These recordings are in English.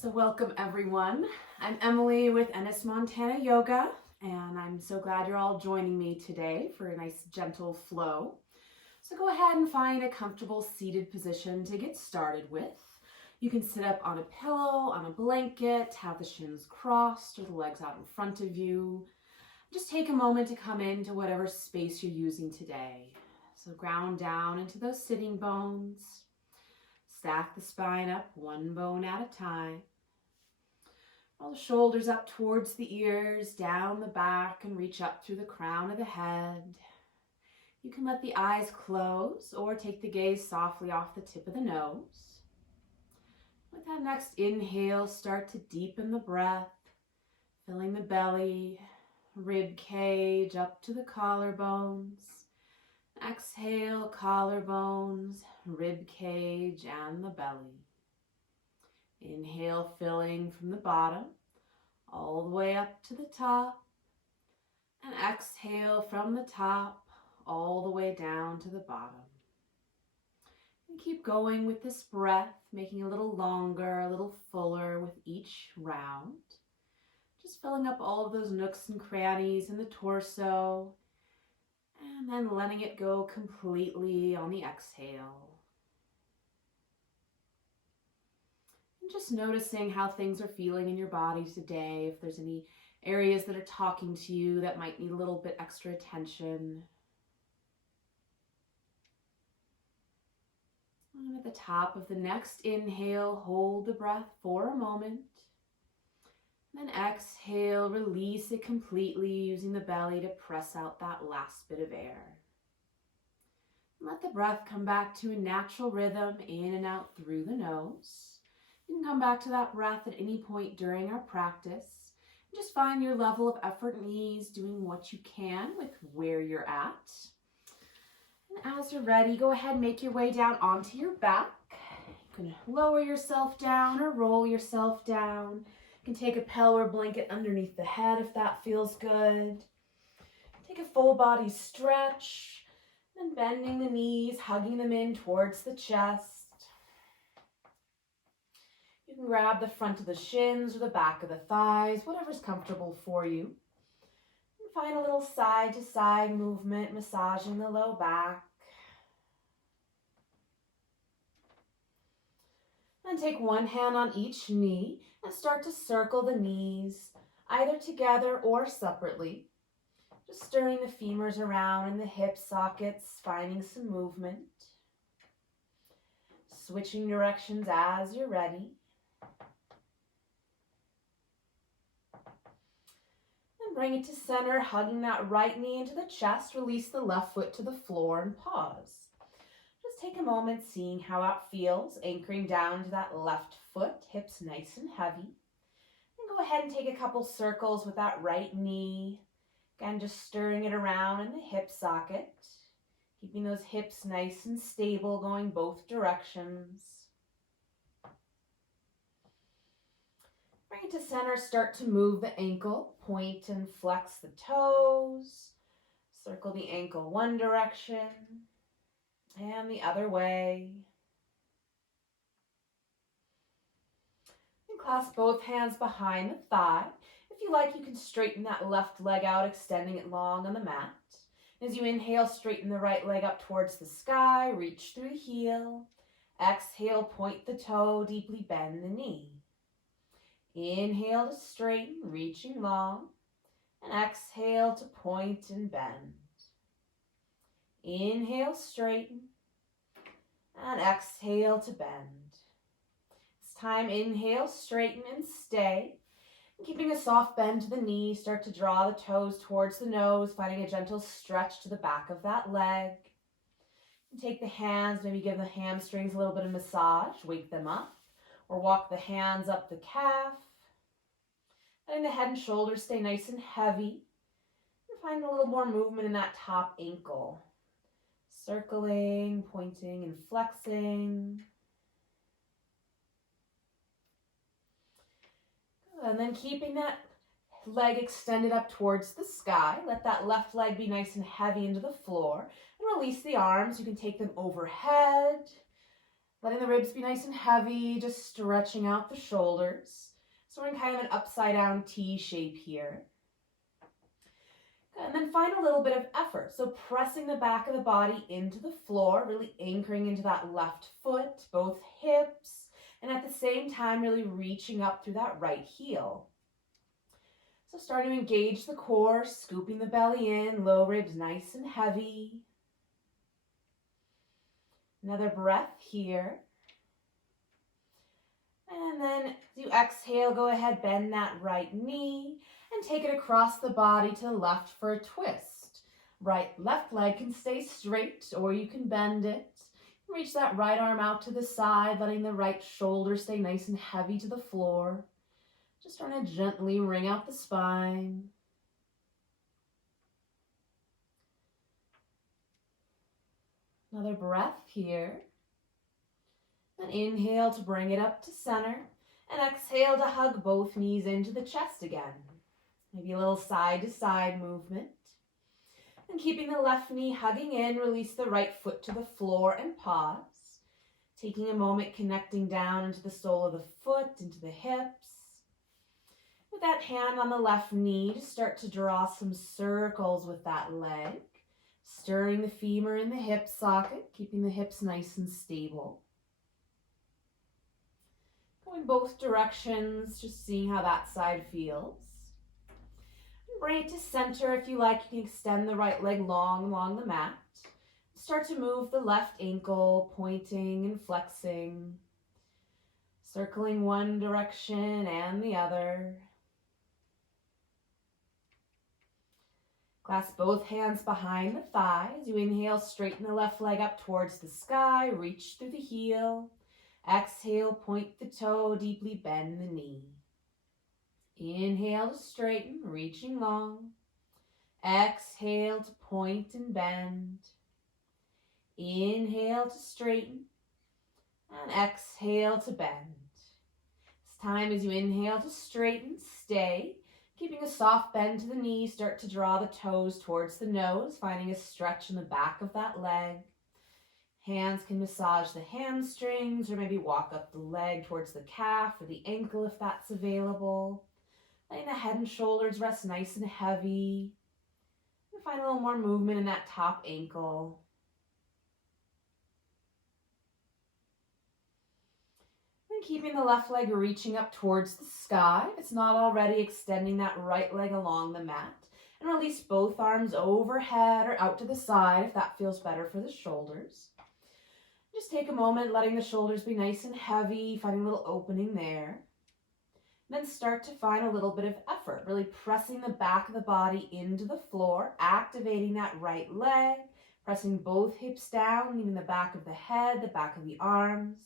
So welcome everyone. I'm Emily with Ennis Montana Yoga, and I'm so glad you're all joining me today for a nice gentle flow. So go ahead and find a comfortable seated position to get started with. You can sit up on a pillow, on a blanket, have the shins crossed or the legs out in front of you. Just take a moment to come into whatever space you're using today. So ground down into those sitting bones. Stack the spine up one bone at a time. Roll the shoulders up towards the ears, down the back, and reach up through the crown of the head. You can let the eyes close or take the gaze softly off the tip of the nose. With that next inhale, start to deepen the breath, filling the belly, rib cage up to the collarbones. Exhale, collarbones, rib cage, and the belly. Inhale, filling from the bottom all the way up to the top. And exhale from the top all the way down to the bottom. And keep going with this breath, making it a little longer, a little fuller with each round. Just filling up all of those nooks and crannies in the torso. And then letting it go completely on the exhale. Just noticing how things are feeling in your body today, if there's any areas that are talking to you that might need a little bit extra attention. And at the top of the next inhale, hold the breath for a moment. Then exhale, release it completely using the belly to press out that last bit of air. Let the breath come back to a natural rhythm in and out through the nose. You can come back to that breath at any point during our practice. Just find your level of effort and ease, doing what you can with where you're at. And as you're ready, go ahead and make your way down onto your back. You can lower yourself down or roll yourself down. You can take a pillow or blanket underneath the head if that feels good. Take a full body stretch, then bending the knees, hugging them in towards the chest. You can grab the front of the shins or the back of the thighs, whatever's comfortable for you. And find a little side to side movement, massaging the low back. Then take one hand on each knee and start to circle the knees, either together or separately. Just stirring the femurs around in the hip sockets, finding some movement. Switching directions as you're ready. Bring it to center, hugging that right knee into the chest. Release the left foot to the floor and pause. Just take a moment seeing how that feels, anchoring down to that left foot, hips nice and heavy. And go ahead and take a couple circles with that right knee. Again, just stirring it around in the hip socket, keeping those hips nice and stable, going both directions. Bring it to center, start to move the ankle, point and flex the toes, circle the ankle one direction and the other way. And clasp both hands behind the thigh. If you like, you can straighten that left leg out, extending it long on the mat. As you inhale, straighten the right leg up towards the sky, reach through the heel. Exhale, point the toe, deeply bend the knee. Inhale to straighten, reaching long, and exhale to point and bend. Inhale, straighten, and exhale to bend. This time, inhale, straighten, and stay. Keeping a soft bend to the knee, start to draw the toes towards the nose, finding a gentle stretch to the back of that leg. And take the hands, maybe give the hamstrings a little bit of massage, wake them up. Or walk the hands up the calf. Letting the head and shoulders stay nice and heavy. And find a little more movement in that top ankle. Circling, pointing, and flexing. Good. And then keeping that leg extended up towards the sky. Let that left leg be nice and heavy into the floor. And release the arms. You can take them overhead. Letting the ribs be nice and heavy, just stretching out the shoulders. So we're in kind of an upside down T shape here. And then find a little bit of effort. So pressing the back of the body into the floor, really anchoring into that left foot, both hips, and at the same time really reaching up through that right heel. So starting to engage the core, scooping the belly in, low ribs nice and heavy. Another breath here. And then as you exhale, go ahead, bend that right knee and take it across the body to the left for a twist. Left leg can stay straight or you can bend it. Reach that right arm out to the side, letting the right shoulder stay nice and heavy to the floor. Just trying to gently wring out the spine. Another breath here. And inhale to bring it up to center. And exhale to hug both knees into the chest again. Maybe a little side to side movement. And keeping the left knee hugging in, release the right foot to the floor and pause. Taking a moment connecting down into the sole of the foot, into the hips. With that hand on the left knee, just start to draw some circles with that leg. Stirring the femur in the hip socket, keeping the hips nice and stable. Going both directions, just seeing how that side feels. And bring it to center if you like. You can extend the right leg long along the mat. Start to move the left ankle, pointing and flexing. Circling one direction and the other. Clasp both hands behind the thighs. You inhale, straighten the left leg up towards the sky. Reach through the heel. Exhale, point the toe, deeply bend the knee. Inhale to straighten, reaching long. Exhale to point and bend. Inhale to straighten. And exhale to bend. This time as you inhale to straighten, stay. Keeping a soft bend to the knee, start to draw the toes towards the nose, finding a stretch in the back of that leg. Hands can massage the hamstrings or maybe walk up the leg towards the calf or the ankle if that's available. Letting the head and shoulders rest nice and heavy. And find a little more movement in that top ankle. And keeping the left leg reaching up towards the sky. If it's not already, extending that right leg along the mat. And release both arms overhead or out to the side if that feels better for the shoulders. Just take a moment, letting the shoulders be nice and heavy, finding a little opening there. Then start to find a little bit of effort, really pressing the back of the body into the floor, activating that right leg, pressing both hips down, leaving the back of the head, the back of the arms.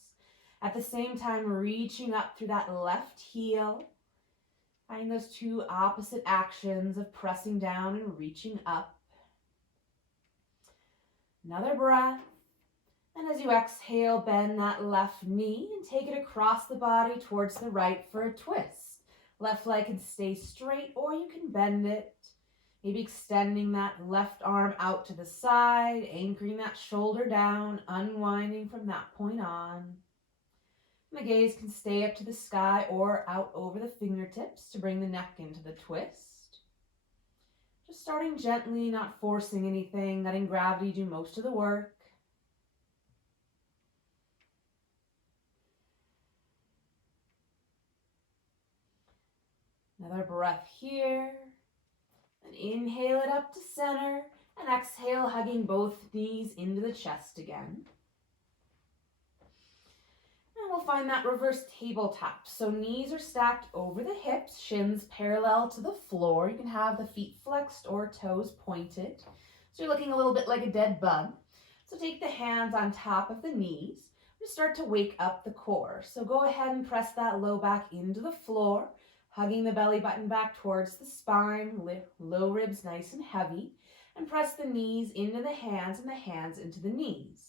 At the same time, reaching up through that left heel, finding those two opposite actions of pressing down and reaching up. Another breath. And as you exhale, bend that left knee and take it across the body towards the right for a twist. Left leg can stay straight or you can bend it. Maybe extending that left arm out to the side, anchoring that shoulder down, unwinding from that point on. And the gaze can stay up to the sky or out over the fingertips to bring the neck into the twist. Just starting gently, not forcing anything, letting gravity do most of the work. Another breath here. And inhale it up to center. And exhale, hugging both knees into the chest again. And we'll find that reverse tabletop. So knees are stacked over the hips, shins parallel to the floor. You can have the feet flexed or toes pointed. So you're looking a little bit like a dead bug. So take the hands on top of the knees. Just start to wake up the core. So go ahead and press that low back into the floor. Hugging the belly button back towards the spine, low ribs nice and heavy, and press the knees into the hands and the hands into the knees.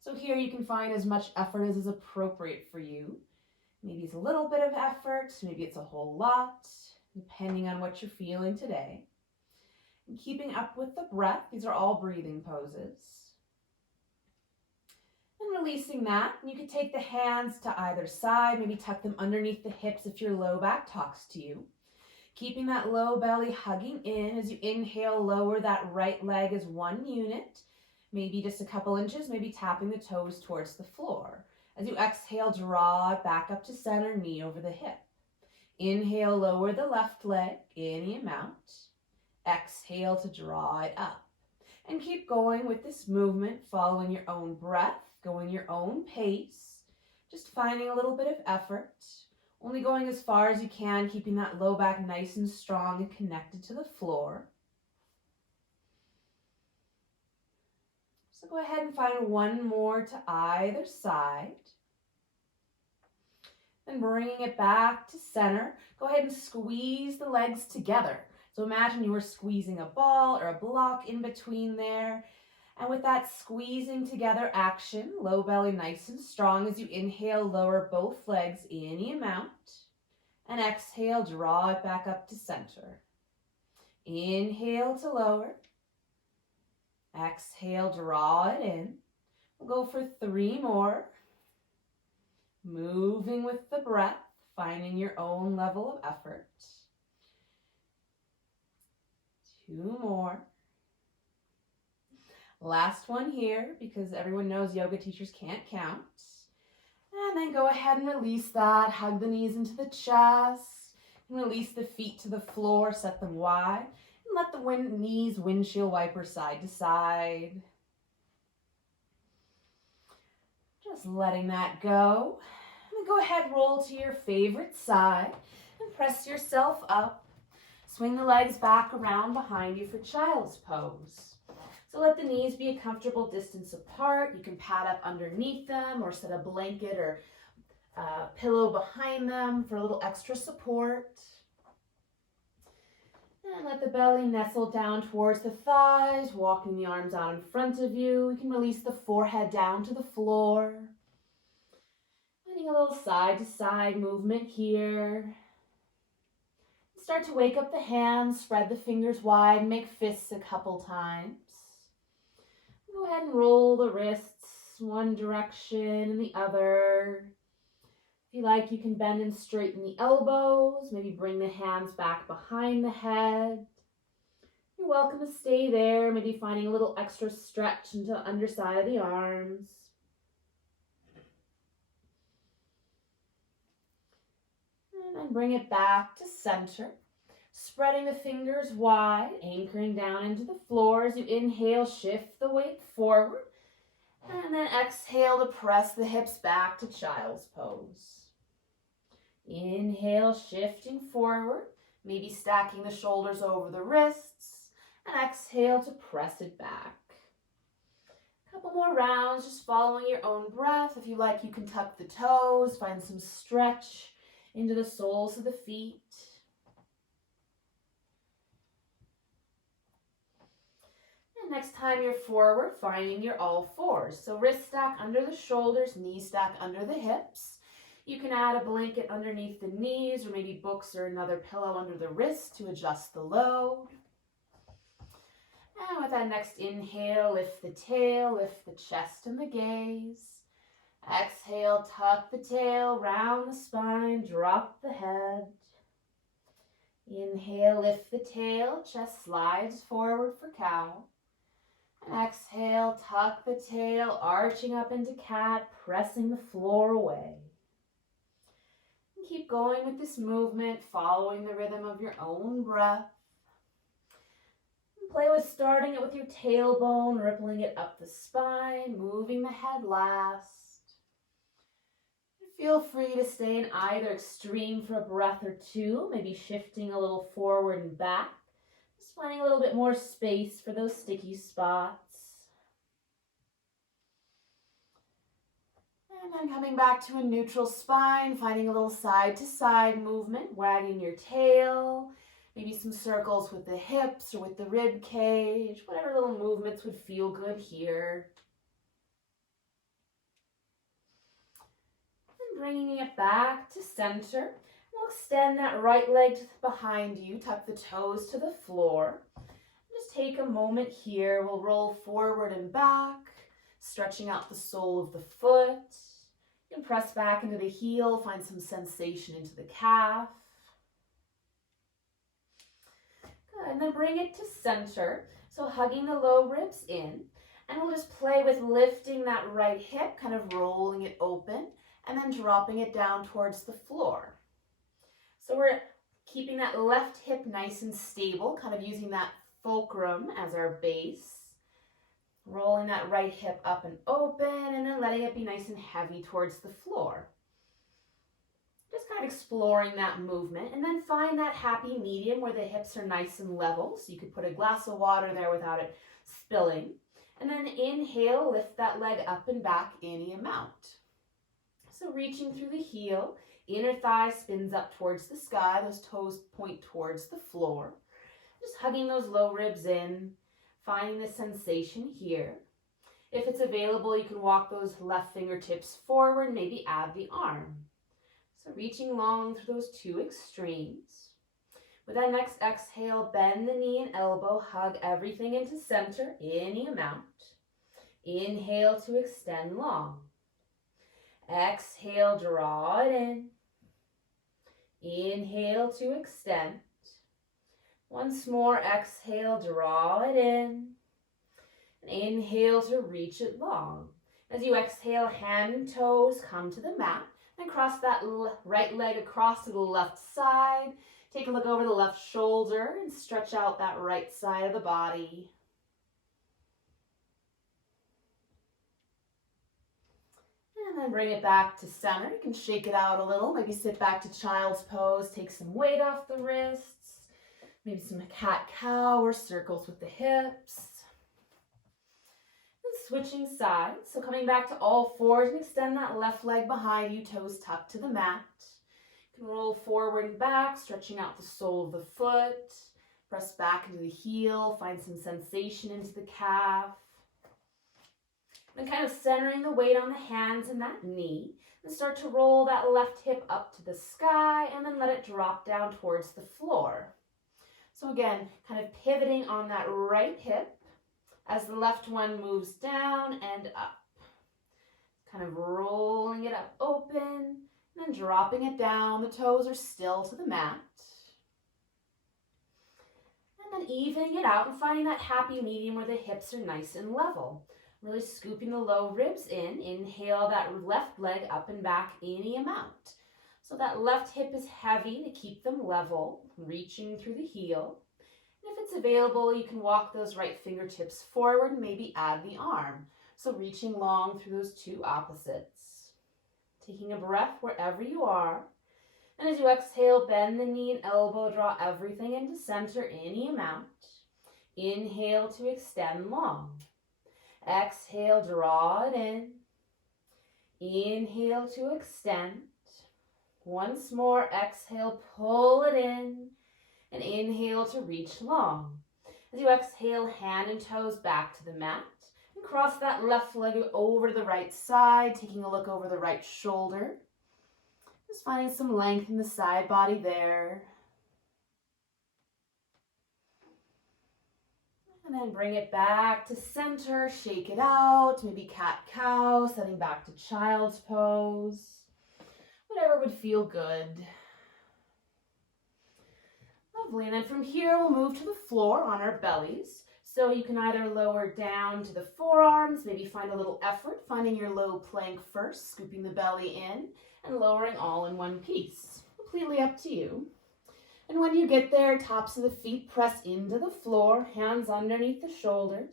So here you can find as much effort as is appropriate for you. Maybe it's a little bit of effort, maybe it's a whole lot, depending on what you're feeling today. And keeping up with the breath, these are all breathing poses. And releasing that, you can take the hands to either side, maybe tuck them underneath the hips if your low back talks to you. Keeping that low belly hugging in. As you inhale, lower that right leg as one unit, maybe just a couple inches, maybe tapping the toes towards the floor. As you exhale, draw it back up to center, knee over the hip. Inhale, lower the left leg any amount. Exhale to draw it up. And keep going with this movement, following your own breath, going your own pace, just finding a little bit of effort. Only going as far as you can, keeping that low back nice and strong and connected to the floor. So go ahead and find one more to either side. Then bringing it back to center, go ahead and squeeze the legs together. So imagine you were squeezing a ball or a block in between there. And with that squeezing together action, low belly nice and strong. As you inhale, lower both legs any amount. And exhale, draw it back up to center. Inhale to lower. Exhale, draw it in. We'll go for 3 more. Moving with the breath, finding your own level of effort. 2 more. Last one here, because everyone knows yoga teachers can't count. And then go ahead and release that. Hug the knees into the chest. And release the feet to the floor, set them wide. And let the knees windshield wiper side to side. Just letting that go. And then go ahead, roll to your favorite side. And press yourself up. Swing the legs back around behind you for child's pose. So let the knees be a comfortable distance apart. You can pad up underneath them or set a blanket or pillow behind them for a little extra support. And let the belly nestle down towards the thighs, walking the arms out in front of you. You can release the forehead down to the floor. Finding a little side to side movement here. Start to wake up the hands, spread the fingers wide, make fists a couple times. Go ahead and roll the wrists one direction and the other. If you like, you can bend and straighten the elbows. Maybe bring the hands back behind the head. You're welcome to stay there, maybe finding a little extra stretch into the underside of the arms. And then bring it back to center. Spreading the fingers wide, anchoring down into the floor. As you inhale, shift the weight forward. And then exhale to press the hips back to child's pose. Inhale, shifting forward, maybe stacking the shoulders over the wrists. And exhale to press it back. A couple more rounds, just following your own breath. If you like, you can tuck the toes, find some stretch into the soles of the feet. Next time you're forward, finding your all fours. So wrist stack under the shoulders, knee stack under the hips. You can add a blanket underneath the knees or maybe books or another pillow under the wrist to adjust the load. And with that next inhale, lift the tail, lift the chest and the gaze. Exhale, tuck the tail, round the spine, drop the head. Inhale, lift the tail, chest slides forward for cow. And exhale, tuck the tail, arching up into cat, pressing the floor away. And keep going with this movement, following the rhythm of your own breath. And play with starting it with your tailbone, rippling it up the spine, moving the head last. Feel free to stay in either extreme for a breath or two, maybe shifting a little forward and back. Just finding a little bit more space for those sticky spots. And then coming back to a neutral spine, finding a little side to side movement, wagging your tail, maybe some circles with the hips or with the rib cage, whatever little movements would feel good here. And bringing it back to center. We'll extend that right leg behind you, tuck the toes to the floor. Just take a moment here. We'll roll forward and back, stretching out the sole of the foot. You can press back into the heel, find some sensation into the calf. Good, and then bring it to center. So hugging the low ribs in, and we'll just play with lifting that right hip, kind of rolling it open, and then dropping it down towards the floor. So we're keeping that left hip nice and stable, kind of using that fulcrum as our base. Rolling that right hip up and open, and then letting it be nice and heavy towards the floor. Just kind of exploring that movement, and then find that happy medium where the hips are nice and level. So you could put a glass of water there without it spilling. And then inhale, lift that leg up and back any amount. So reaching through the heel, inner thigh spins up towards the sky, those toes point towards the floor. Just hugging those low ribs in, finding the sensation here. If it's available, you can walk those left fingertips forward, maybe add the arm. So reaching long through those two extremes. With that next exhale, bend the knee and elbow, hug everything into center, any amount. Inhale to extend long. Exhale, draw it in. Inhale to extend. Once more, exhale, draw it in. And inhale to reach it long. As you exhale, hand and toes come to the mat. And cross that right leg across to the left side. Take a look over the left shoulder and stretch out that right side of the body. And then bring it back to center. You can shake it out a little. Maybe sit back to child's pose. Take some weight off the wrists. Maybe some cat-cow or circles with the hips. And switching sides. So coming back to all fours and extend that left leg behind you, toes tucked to the mat. You can roll forward and back, stretching out the sole of the foot. Press back into the heel, find some sensation into the calf. Then kind of centering the weight on the hands and that knee. And start to roll that left hip up to the sky and then let it drop down towards the floor. So again, kind of pivoting on that right hip as the left one moves down and up. Kind of rolling it up open and then dropping it down. The toes are still to the mat. And then evening it out and finding that happy medium where the hips are nice and level. Really scooping the low ribs in. Inhale that left leg up and back any amount. So that left hip is heavy to keep them level, reaching through the heel. And if it's available, you can walk those right fingertips forward and maybe add the arm. So reaching long through those two opposites. Taking a breath wherever you are. And as you exhale, bend the knee and elbow, draw everything into center any amount. Inhale to extend long. Exhale, draw it in. Inhale to extend. Once more, exhale, pull it in. And inhale to reach long. As you exhale, hand and toes back to the mat. And cross that left leg over the right side, taking a look over the right shoulder. Just finding some length in the side body there. And then bring it back to center, shake it out, maybe cat-cow, setting back to child's pose. Whatever would feel good. Lovely, and then from here we'll move to the floor on our bellies. So you can either lower down to the forearms, maybe find a little effort, finding your low plank first, scooping the belly in, and lowering all in one piece. Completely up to you. And when you get there, tops of the feet press into the floor, hands underneath the shoulders.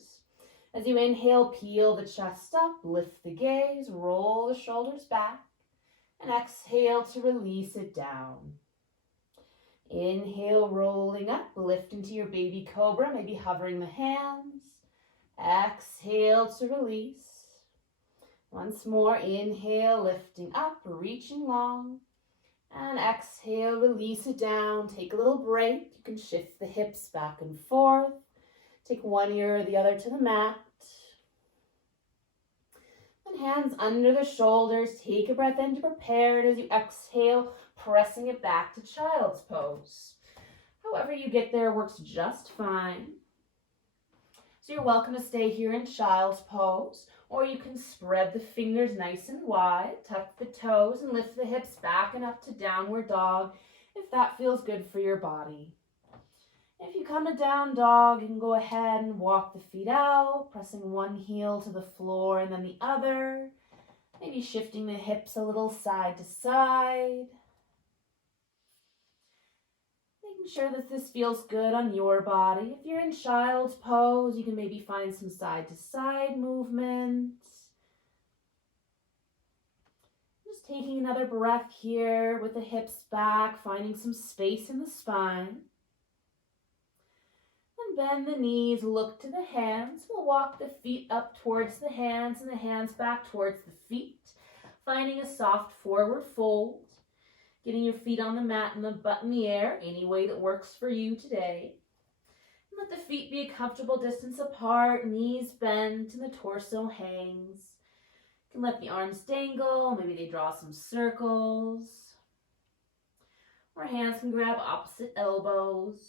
As you inhale, peel the chest up, lift the gaze, roll the shoulders back, and exhale to release it down. Inhale, rolling up, lift into your baby cobra, maybe hovering the hands. Exhale to release. Once more, inhale, lifting up, reaching long. And exhale, release it down. Take a little break. You can shift the hips back and forth. Take one ear or the other to the mat. And hands under the shoulders. Take a breath in to prepare it as you exhale, pressing it back to child's pose. However you get there works just fine. So you're welcome to stay here in child's pose, Or you can spread the fingers nice and wide, tuck the toes, and lift the hips back and up to downward dog if that feels good for your body. If you come to down dog, you can go ahead and walk the feet out, pressing one heel to the floor and then the other. Maybe shifting the hips a little side to side. Making sure that this feels good on your body. If you're in child's pose, you can maybe find some side to side movement. Just taking another breath here with the hips back, finding some space in the spine. And bend the knees, look to the hands. We'll walk the feet up towards the hands and the hands back towards the feet. Finding a soft forward fold. Getting your feet on the mat and the butt in the air, any way that works for you today. And let the feet be a comfortable distance apart, knees bent and the torso hangs. You can let the arms dangle, maybe they draw some circles. Or hands can grab opposite elbows.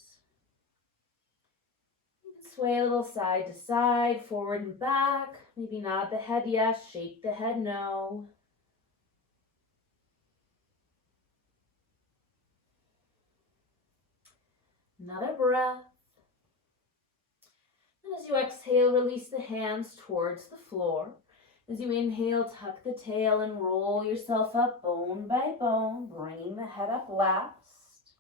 You can sway a little side to side, forward and back. Maybe nod the head yes, shake the head no. Another breath. And as you exhale, release the hands towards the floor. As you inhale, tuck the tail and roll yourself up bone by bone, bringing the head up last.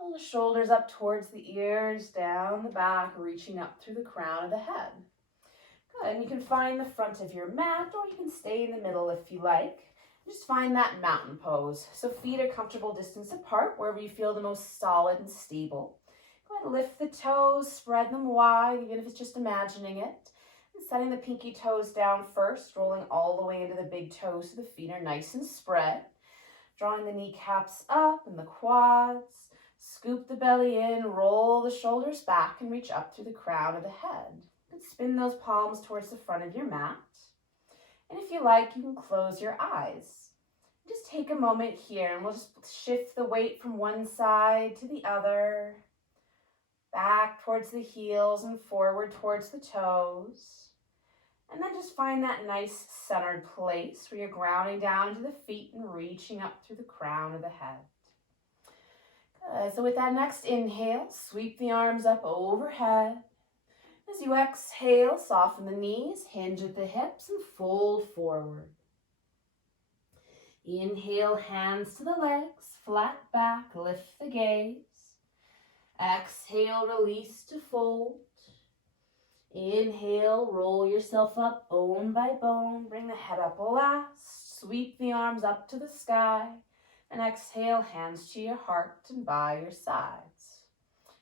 Roll the shoulders up towards the ears, down the back, reaching up through the crown of the head. Good, and you can find the front of your mat, or you can stay in the middle if you like. Just find that mountain pose. So feet a comfortable distance apart, wherever you feel the most solid and stable. Go ahead and lift the toes, spread them wide, even if it's just imagining it. And setting the pinky toes down first, rolling all the way into the big toes so the feet are nice and spread. Drawing the kneecaps up and the quads. Scoop the belly in, roll the shoulders back, and reach up through the crown of the head. And spin those palms towards the front of your mat. And if you like, you can close your eyes. Just take a moment here and we'll just shift the weight from one side to the other, back towards the heels and forward towards the toes. And then just find that nice centered place where you're grounding down to the feet and reaching up through the crown of the head. Good. So with that next inhale, sweep the arms up overhead. As you exhale, soften the knees, hinge at the hips, and fold forward. Inhale, hands to the legs, flat back, lift the gaze. Exhale, release to fold. Inhale, roll yourself up bone by bone, bring the head up last. Sweep the arms up to the sky, and exhale, hands to your heart and by your sides.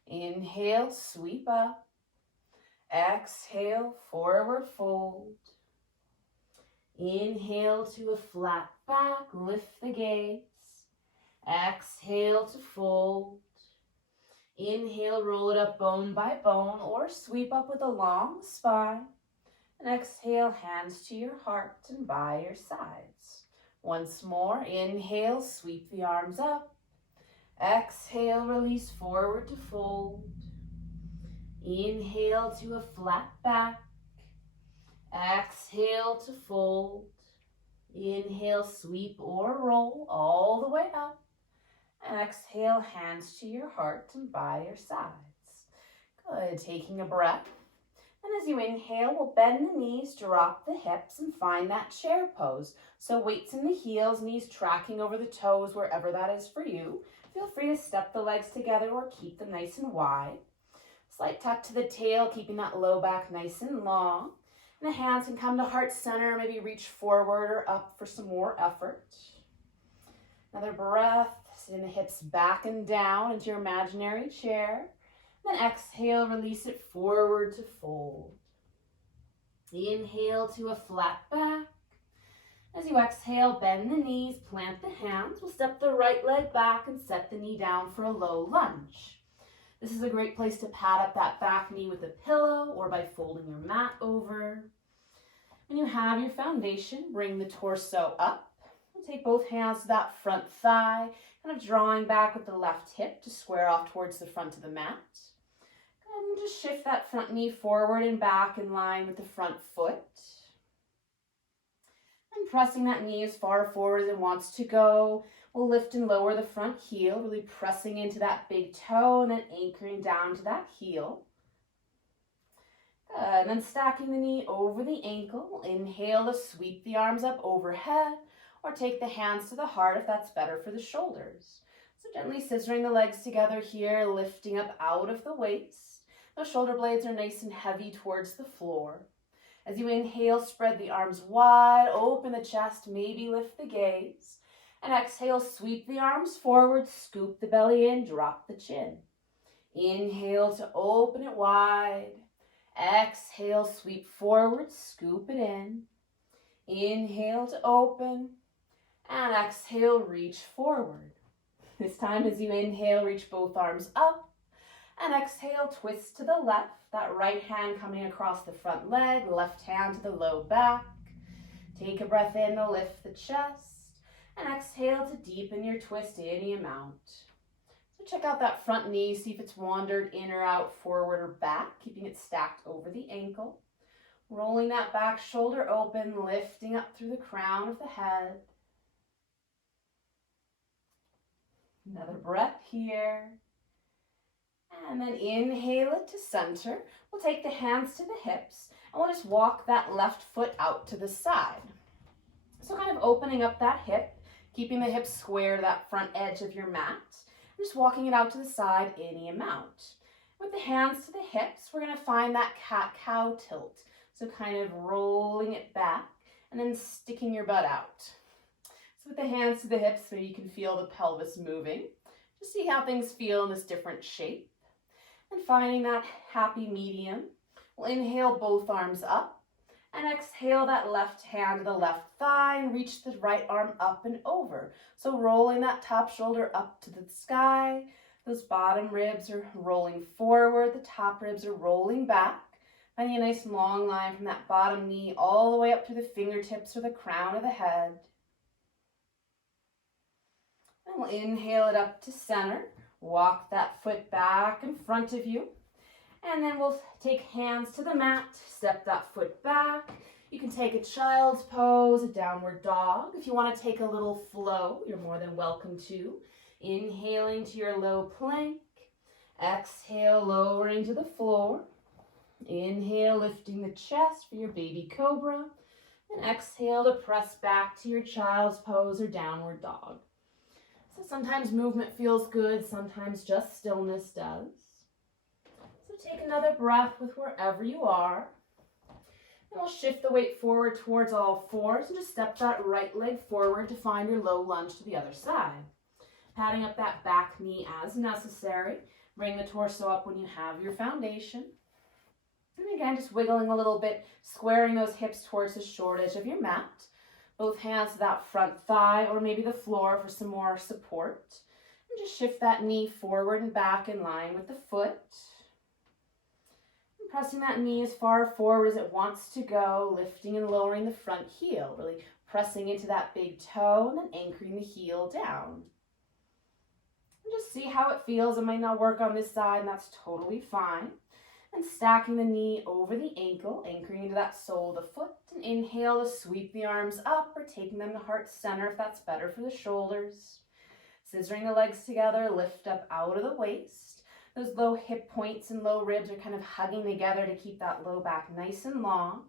Inhale, sweep up. Exhale, forward fold. Inhale to a flat back, lift the gaze. Exhale to fold. Inhale, roll it up bone by bone or sweep up with a long spine. And exhale, hands to your heart and by your sides. Once more, inhale, sweep the arms up. Exhale, release forward to fold. Inhale to a flat back. Exhale to fold. Inhale, sweep or roll all the way up. And exhale, hands to your heart and by your sides. Good, taking a breath. And as you inhale, we'll bend the knees, drop the hips, and find that chair pose. So weights in the heels, knees tracking over the toes, wherever that is for you. Feel free to step the legs together or keep them nice and wide. Slight tuck to the tail, keeping that low back nice and long. And the hands can come to heart center, maybe reach forward or up for some more effort. Another breath, sitting the hips back and down into your imaginary chair. Then exhale, release it forward to fold. Inhale to a flat back. As you exhale, bend the knees, plant the hands. We'll step the right leg back and set the knee down for a low lunge. This is a great place to pad up that back knee with a pillow or by folding your mat over. When you have your foundation, bring the torso up. We'll take both hands to that front thigh, kind of drawing back with the left hip to square off towards the front of the mat. And just shift that front knee forward and back in line with the front foot. And pressing that knee as far forward as it wants to go. We'll lift and lower the front heel, really pressing into that big toe and then anchoring down to that heel. Good, and then stacking the knee over the ankle. We'll inhale to sweep the arms up overhead or take the hands to the heart if that's better for the shoulders. So gently scissoring the legs together here, lifting up out of the waist. Those shoulder blades are nice and heavy towards the floor. As you inhale, spread the arms wide, open the chest, maybe lift the gaze. And exhale, sweep the arms forward, scoop the belly in, drop the chin. Inhale to open it wide. Exhale, sweep forward, scoop it in. Inhale to open. And exhale, reach forward. This time as you inhale, reach both arms up. And exhale, twist to the left. That right hand coming across the front leg, left hand to the low back. Take a breath in to lift the chest. And exhale to deepen your twist any amount. So check out that front knee, see if it's wandered in or out, forward or back, keeping it stacked over the ankle. Rolling that back shoulder open, lifting up through the crown of the head. Another breath here. And then inhale it to center. We'll take the hands to the hips and we'll just walk that left foot out to the side. So kind of opening up that hip, keeping the hips square to that front edge of your mat. And just walking it out to the side any amount. With the hands to the hips, we're going to find that cat-cow tilt. So kind of rolling it back and then sticking your butt out. So with the hands to the hips so you can feel the pelvis moving. Just see how things feel in this different shape. And finding that happy medium. We'll inhale both arms up. And exhale that left hand to the left thigh and reach the right arm up and over. So rolling that top shoulder up to the sky. Those bottom ribs are rolling forward. The top ribs are rolling back. Finding a nice long line from that bottom knee all the way up to the fingertips or the crown of the head. And we'll inhale it up to center. Walk that foot back in front of you. And then we'll take hands to the mat, step that foot back. You can take a child's pose, a downward dog. If you want to take a little flow, you're more than welcome to. Inhaling to your low plank. Exhale, lowering to the floor. Inhale, lifting the chest for your baby cobra. And exhale to press back to your child's pose or downward dog. So sometimes movement feels good, sometimes just stillness does. So take another breath with wherever you are. And we'll shift the weight forward towards all fours and just step that right leg forward to find your low lunge to the other side. Patting up that back knee as necessary. Bring the torso up when you have your foundation. And again, just wiggling a little bit, squaring those hips towards the short edge of your mat. Both hands to that front thigh or maybe the floor for some more support. And just shift that knee forward and back in line with the foot. And pressing that knee as far forward as it wants to go, lifting and lowering the front heel, really pressing into that big toe and then anchoring the heel down. And just see how it feels. It might not work on this side, and that's totally fine. And stacking the knee over the ankle, anchoring into that sole of the foot. And inhale to sweep the arms up or taking them to heart center if that's better for the shoulders. Scissoring the legs together, lift up out of the waist. Those low hip points and low ribs are kind of hugging together to keep that low back nice and long.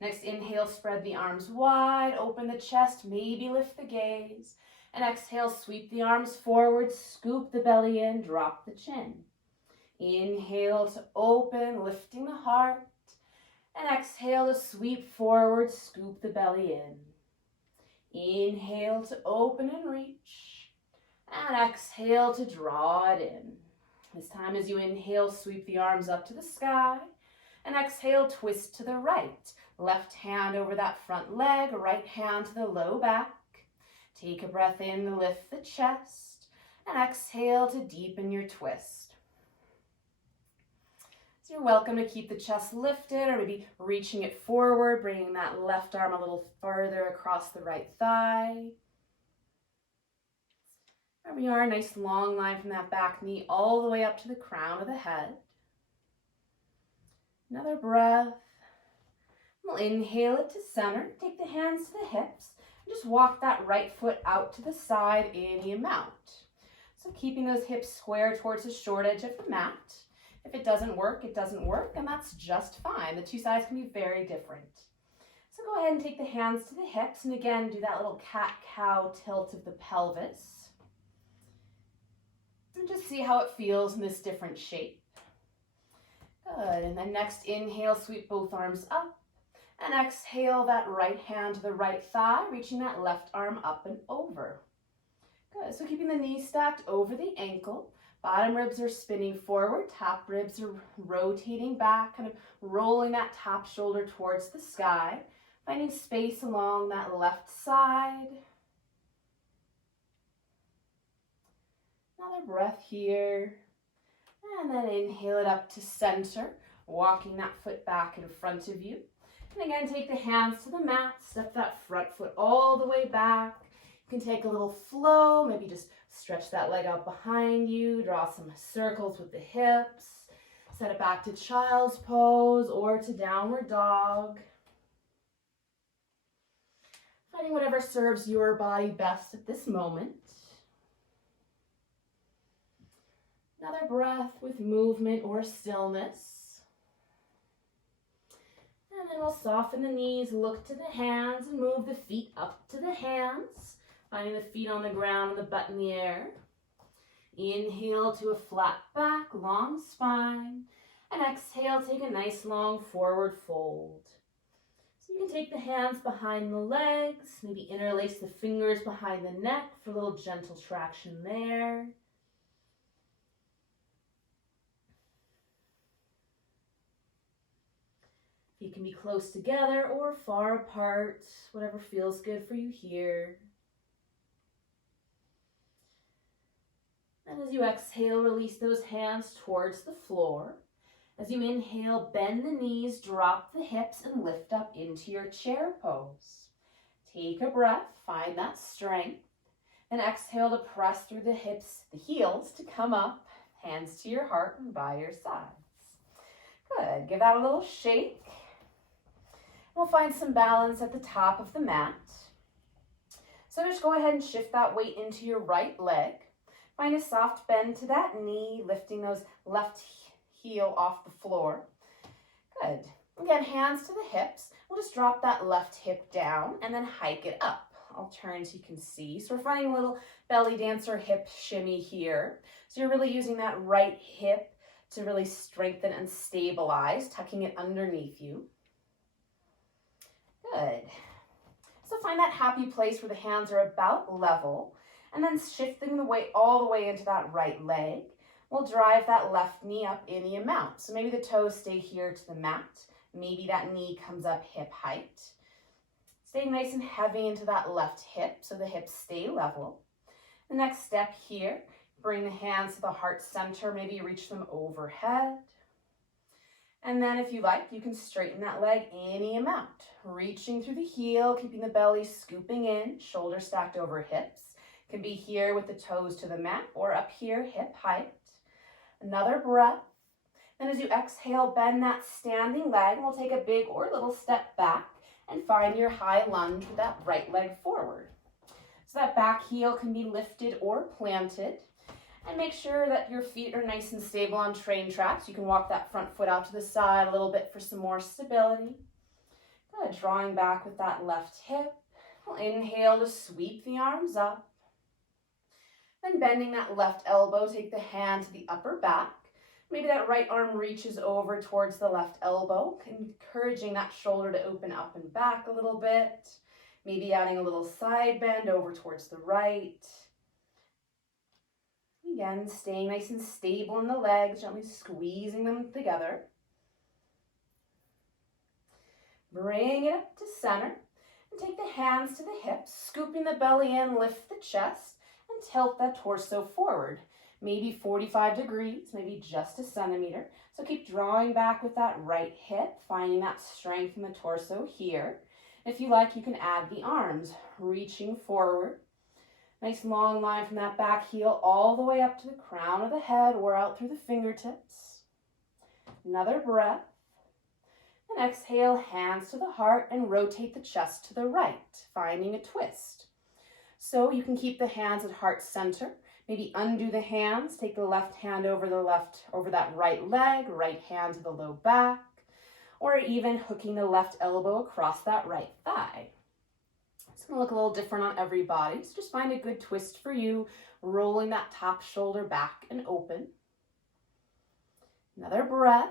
Next, inhale, spread the arms wide, open the chest, maybe lift the gaze. And exhale, sweep the arms forward, scoop the belly in, drop the chin. Inhale to open, lifting the heart. And exhale to sweep forward, scoop the belly in. Inhale to open and reach. And exhale to draw it in. This time as you inhale, sweep the arms up to the sky. And exhale, twist to the right. Left hand over that front leg, right hand to the low back. Take a breath in to lift the chest. And exhale to deepen your twist. You're welcome to keep the chest lifted or maybe reaching it forward, bringing that left arm a little further across the right thigh. There we are, a nice long line from that back knee all the way up to the crown of the head. Another breath. We'll inhale it to center. Take the hands to the hips. And just walk that right foot out to the side any amount. So keeping those hips square towards the short edge of the mat. If it doesn't work, it doesn't work, and that's just fine. The two sides can be very different. So go ahead and take the hands to the hips, and again, do that little cat-cow tilt of the pelvis. And just see how it feels in this different shape. Good, and then next inhale, sweep both arms up, and exhale that right hand to the right thigh, reaching that left arm up and over. Good, so keeping the knees stacked over the ankle. Bottom ribs are spinning forward, top ribs are rotating back, kind of rolling that top shoulder towards the sky, finding space along that left side. Another breath here, and then inhale it up to center, walking that foot back in front of you. And again, take the hands to the mat, step that front foot all the way back. You can take a little flow, maybe just stretch that leg out behind you, draw some circles with the hips, set it back to child's pose or to downward dog. Finding whatever serves your body best at this moment. Another breath with movement or stillness. And then we'll soften the knees, look to the hands, and move the feet up to the hands. Finding the feet on the ground and the butt in the air. Inhale to a flat back, long spine. And exhale, take a nice long forward fold. So you can take the hands behind the legs, maybe interlace the fingers behind the neck for a little gentle traction there. Feet can be close together or far apart, whatever feels good for you here. And as you exhale, release those hands towards the floor. As you inhale, bend the knees, drop the hips, and lift up into your chair pose. Take a breath, find that strength. Then exhale to press through the hips, the heels to come up, hands to your heart and by your sides. Good, give that a little shake. We'll find some balance at the top of the mat. So just go ahead and shift that weight into your right leg. Find a soft bend to that knee, lifting those left heel off the floor. Good. Again, hands to the hips. We'll just drop that left hip down and then hike it up. I'll turn so you can see. So we're finding a little belly dancer hip shimmy here. So you're really using that right hip to really strengthen and stabilize, tucking it underneath you. Good. So find that happy place where the hands are about level. And then shifting the weight all the way into that right leg, we'll drive that left knee up any amount. So maybe the toes stay here to the mat. Maybe that knee comes up hip height. Staying nice and heavy into that left hip so the hips stay level. The next step here, bring the hands to the heart center, maybe reach them overhead. And then if you like, you can straighten that leg any amount. Reaching through the heel, keeping the belly scooping in, shoulders stacked over hips. Can be here with the toes to the mat or up here, hip height. Another breath. Then as you exhale, bend that standing leg. We'll take a big or little step back and find your high lunge with that right leg forward. So that back heel can be lifted or planted. And make sure that your feet are nice and stable on train tracks. You can walk that front foot out to the side a little bit for some more stability. Good, drawing back with that left hip. We'll inhale to sweep the arms up. Then bending that left elbow, take the hand to the upper back. Maybe that right arm reaches over towards the left elbow, encouraging that shoulder to open up and back a little bit. Maybe adding a little side bend over towards the right. Again, staying nice and stable in the legs, gently squeezing them together. Bring it up to center and take the hands to the hips, scooping the belly in, lift the chest, and tilt that torso forward. Maybe 45 degrees, maybe just a centimeter. So keep drawing back with that right hip, finding that strength in the torso here. If you like, you can add the arms, reaching forward. Nice long line from that back heel all the way up to the crown of the head or out through the fingertips. Another breath. And exhale, hands to the heart and rotate the chest to the right, finding a twist. So you can keep the hands at heart center. Maybe undo the hands, take the left hand over that right leg, right hand to the low back, or even hooking the left elbow across that right thigh. It's gonna look a little different on every body, so just find a good twist for you, rolling that top shoulder back and open. Another breath.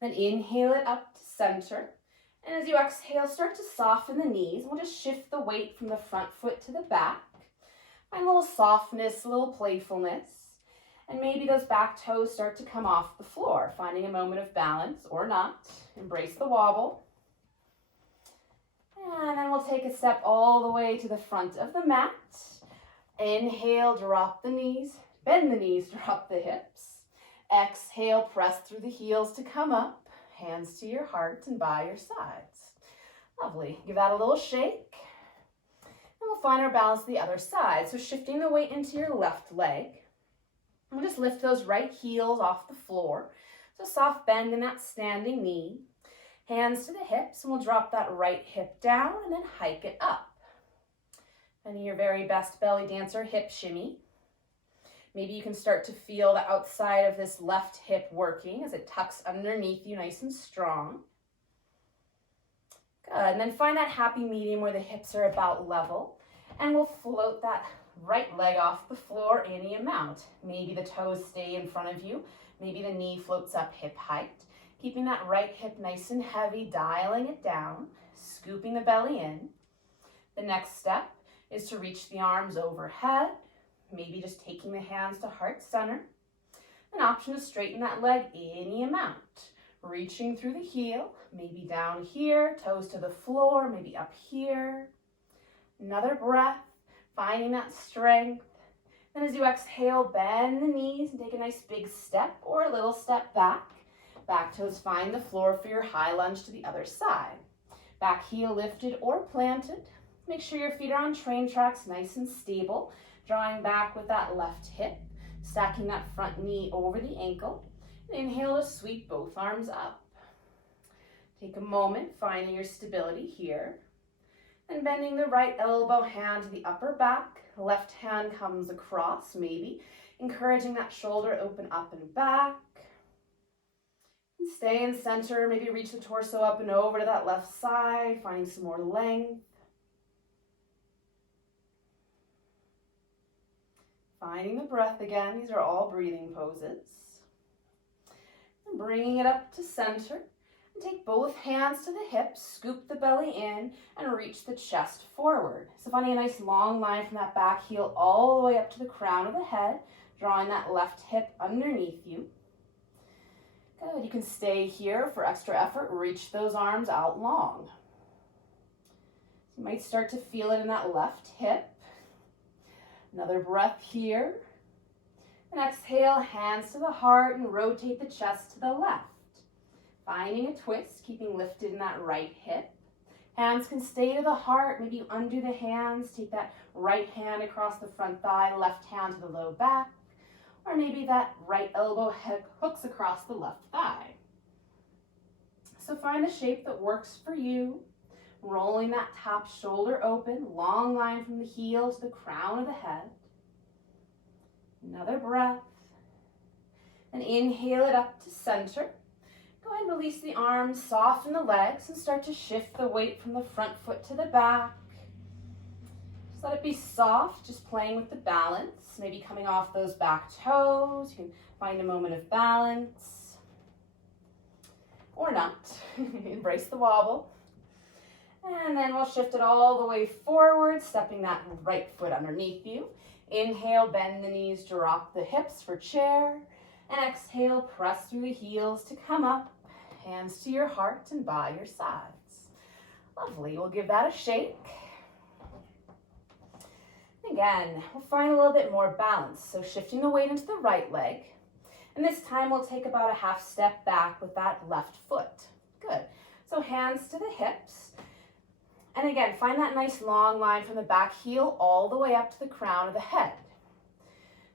Then inhale it up to center. And as you exhale, start to soften the knees. We'll just shift the weight from the front foot to the back. Find a little softness, a little playfulness. And maybe those back toes start to come off the floor, finding a moment of balance or not. Embrace the wobble. And then we'll take a step all the way to the front of the mat. Inhale, drop the knees, bend the knees, drop the hips. Exhale, press through the heels to come up, hands to your heart and by your sides. Lovely. Give that a little shake. And we'll find our balance the other side. So shifting the weight into your left leg. We'll just lift those right heels off the floor. So soft bend in that standing knee. Hands to the hips, and we'll drop that right hip down and then hike it up. Finding your very best belly dancer hip shimmy. Maybe you can start to feel the outside of this left hip working as it tucks underneath you nice and strong. Good, and then find that happy medium where the hips are about level. And we'll float that right leg off the floor any amount. Maybe the toes stay in front of you. Maybe the knee floats up hip height. Keeping that right hip nice and heavy, dialing it down, scooping the belly in. The next step is to reach the arms overhead. Maybe just taking the hands to heart center. An option to straighten that leg any amount. Reaching through the heel, maybe down here, toes to the floor, maybe up here. Another breath, finding that strength. Then as you exhale, bend the knees and take a nice big step or a little step back. Back toes find the floor for your high lunge to the other side. Back heel lifted or planted. Make sure your feet are on train tracks, nice and stable. Drawing back with that left hip, stacking that front knee over the ankle. And inhale to sweep both arms up. Take a moment, finding your stability here. And bending the right elbow hand to the upper back. Left hand comes across, maybe. Encouraging that shoulder open up and back. And stay in center, maybe reach the torso up and over to that left side, finding some more length. Finding the breath again. These are all breathing poses. And bringing it up to center. And take both hands to the hips, scoop the belly in, and reach the chest forward. So finding a nice long line from that back heel all the way up to the crown of the head, drawing that left hip underneath you. Good. You can stay here for extra effort. Reach those arms out long. You might start to feel it in that left hip. Another breath here. And exhale, hands to the heart and rotate the chest to the left. Finding a twist, keeping lifted in that right hip. Hands can stay to the heart. Maybe you undo the hands. Take that right hand across the front thigh, left hand to the low back. Or maybe that right elbow hooks across the left thigh. So find a shape that works for you. Rolling that top shoulder open, long line from the heel to the crown of the head. Another breath. And inhale it up to center. Go ahead and release the arms, soften the legs, and start to shift the weight from the front foot to the back. Just let it be soft, just playing with the balance. Maybe coming off those back toes. You can find a moment of balance. Or not. Embrace the wobble. And then we'll shift it all the way forward, stepping that right foot underneath you. Inhale, bend the knees, drop the hips for chair. And exhale, press through the heels to come up. Hands to your heart and by your sides. Lovely. We'll give that a shake. Again, we'll find a little bit more balance. So shifting the weight into the right leg. And this time we'll take about a half step back with that left foot. Good. So hands to the hips. And again, find that nice long line from the back heel all the way up to the crown of the head.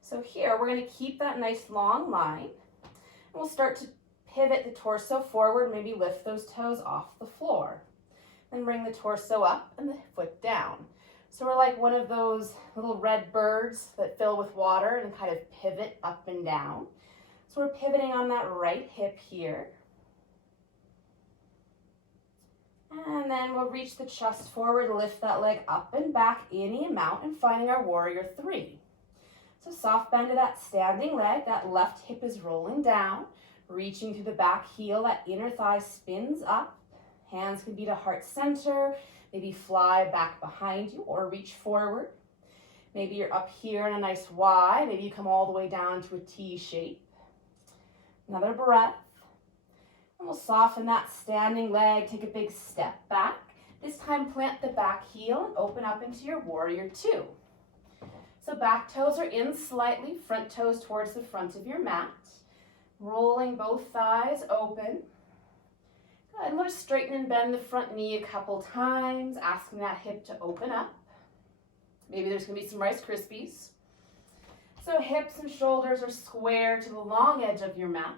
So here, we're going to keep that nice long line. And we'll start to pivot the torso forward, maybe lift those toes off the floor. Then bring the torso up and the foot down. So we're like one of those little red birds that fill with water and kind of pivot up and down. So we're pivoting on that right hip here. And then we'll reach the chest forward, lift that leg up and back any amount, and finding our warrior three. So soft bend to that standing leg, that left hip is rolling down, reaching through the back heel, that inner thigh spins up. Hands can be to heart center, maybe fly back behind you or reach forward. Maybe you're up here in a nice Y, maybe you come all the way down to a T shape. Another breath. And we'll soften that standing leg, take a big step back. This time plant the back heel and open up into your warrior two. So back toes are in slightly, front toes towards the front of your mat. Rolling both thighs open. Good, and we'll just straighten and bend the front knee a couple times, asking that hip to open up. Maybe there's gonna be some Rice Krispies. So hips and shoulders are square to the long edge of your mat.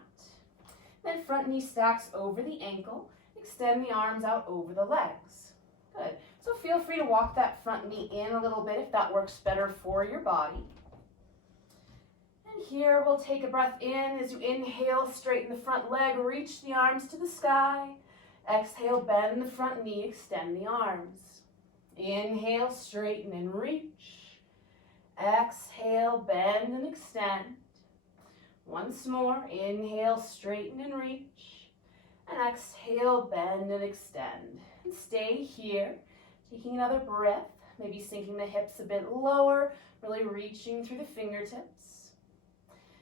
Then front knee stacks over the ankle. Extend the arms out over the legs. Good. So feel free to walk that front knee in a little bit if that works better for your body. And here we'll take a breath in. As you inhale, straighten the front leg, reach the arms to the sky. Exhale, bend the front knee, extend the arms. Inhale, straighten and reach. Exhale, bend and extend. Once more, inhale, straighten and reach. And exhale, bend and extend. And stay here, taking another breath, maybe sinking the hips a bit lower, really reaching through the fingertips.